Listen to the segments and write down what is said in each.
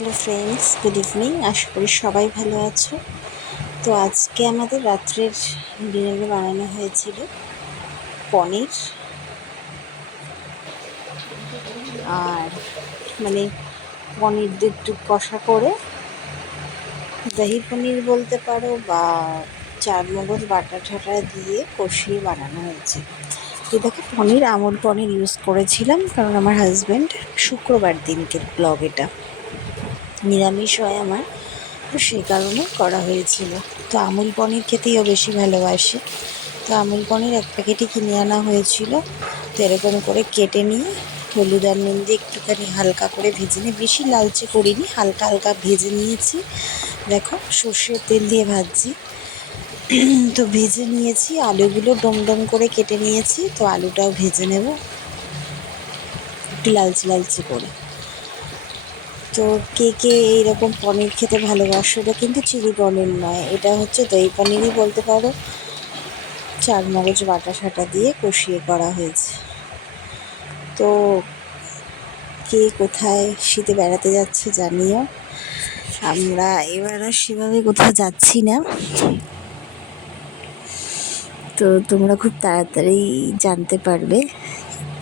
Hello friends, good evening. আশা করি সবাই ভালো আছো। তো আজকে আমাদের রাত্রের ডিনারে বানানো হয়েছিল পনির, আর পনির দিয়ে একটু কষা করে দহি পনির বলতে পারো, বা চারমগজ বাটা ঠাটা দিয়ে কষিয়ে বানানো হয়েছে। দেখো, পনির আমুল পনির ইউজ করেছিলাম, কারণ আমার হাজব্যান্ড শুক্রবার দিনকে ব্লগ, এটা নিরামিষ হয় আমার, তো সেই কারণে করা হয়েছিল। তো আমুল পনির খেতেই বেশি ভালোবাসে, তো আমুল পনির এক প্যাকেটই কিনে আনা হয়েছিল। তো এরকম করে কেটে নিয়ে হলুদ আর নুন দিয়ে একটুখানি হালকা করে ভেজে নিয়ে, বেশি লালচে করিনি, হালকা হালকা ভেজে নিয়েছি। দেখো, সর্ষের তেল দিয়ে ভাজছি। তো ভেজে নিয়েছি, আলুগুলো ডম করে কেটে নিয়েছি। তো আলুটাও ভেজে নেব একটু লালচে লালচে করে। তো কে কে এইরকম পনির খেতে ভালোবাসো? এটা কিন্তু চিলি পনির নয়, এটা হচ্ছে দই পনিরই বলতে পারো। চারমগজ বাটা সাটা দিয়ে কষিয়ে করা হয়েছে। তো কে কোথায় শীতে বেড়াতে যাচ্ছে জানিও। আমরা এবার আর সেভাবে কোথাও যাচ্ছি না। তো তোমরা খুব তাড়াতাড়ি জানতে পারবে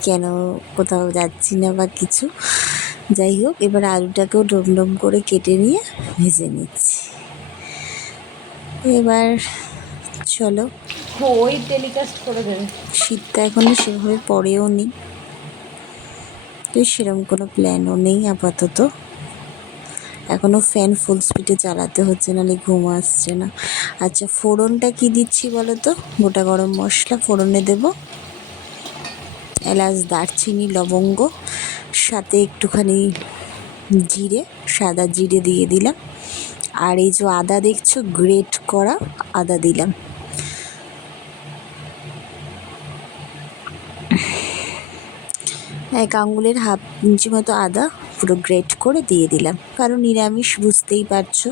কেন কোথাও যাচ্ছি না বা কিছু। যাই হোক, এবার আলুটাকেও ডম করে কেটে নিয়ে ভেজে নিচ্ছি। এবার চলো, ওই টেলিকাস্ট করে দেবে। শীতটা এখনো সেভাবে পড়েও নি, তো সেরকম কোনো প্ল্যানও নেই আপাতত। এখনও ফ্যান ফুল স্পিডে চালাতে হচ্ছে, নাহলে ঘুম আসছে না। আচ্ছা, ফোড়নটা কি দিচ্ছি বলো তো? গোটা গরম মশলা ফোড়নে দেব, এলাচ, দারচিনি, লবঙ্গ, সাথে একটুখানি জিরে, সাদা জিরে দিয়ে দিলাম। আর এই যে আদা দেখছো, গ্রেট করা আদা দিলাম। এক আঙুলের হাফ ইঞ্চি মতো আদা পুরো গ্রেট করে দিয়ে দিলাম, কারণ নিরামিষ বুঝতেই পারছো।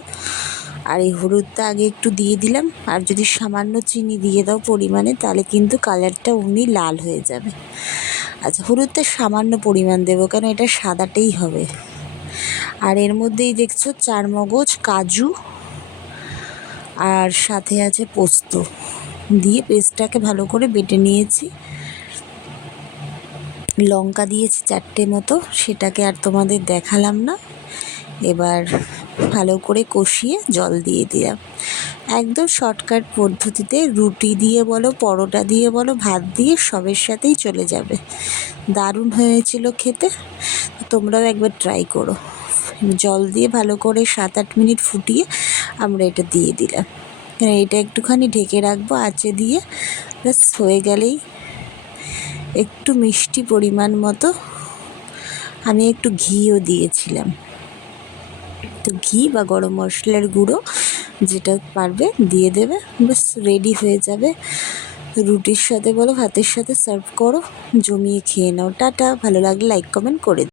আর এই হলুদটা আগে একটু দিয়ে দিলাম, আর যদি সামান্য চিনি দিয়ে দাও পরিমাণে, তাহলে কিন্তু কালারটা লাল হয়ে যাবে। আচ্ছা, হলুদটা সামান্য পরিমাণ দেবো, কারণ এটা সাদাটাই হবে। আর এর মধ্যেই দেখছো চারমগজ, কাজু, আর সাথে আছে পোস্ত দিয়ে পেস্টটাকে ভালো করে বেটে নিয়েছি। লঙ্কা দিয়েছি 4টে মতো, সেটাকে আর তোমাদের দেখালাম না। এবার ভালো করে কষিয়ে জল দিয়ে দিলাম। একদম শর্টকাট পদ্ধতিতে রুটি দিয়ে বলো, পরোটা দিয়ে বলো, ভাত দিয়ে সবের সাথেই চলে যাবে। দারুণ হয়েছিল খেতে, তোমরাও একবার ট্রাই করো। জল দিয়ে ভালো করে 7-8 মিনিট ফুটিয়ে আমরা এটা দিয়ে দিলাম। এটা একটুখানি ঢেকে রাখবো আঁচে দিয়ে, ব্যাস হয়ে গেলেই। একটু মিষ্টি পরিমাণ মতো আমি একটু ঘিও দিয়েছিলাম, তো ঘি বা গরম মশলার গুঁড়ো যেটা পারবে দিয়ে দেবে, ব্যাস রেডি হয়ে যাবে। রুটির সাথে বলো, ভাতের সাথে সার্ভ করো, জমিয়ে খেয়ে নাও। টাটা। ভালো লাগলে লাইক কমেন্ট করে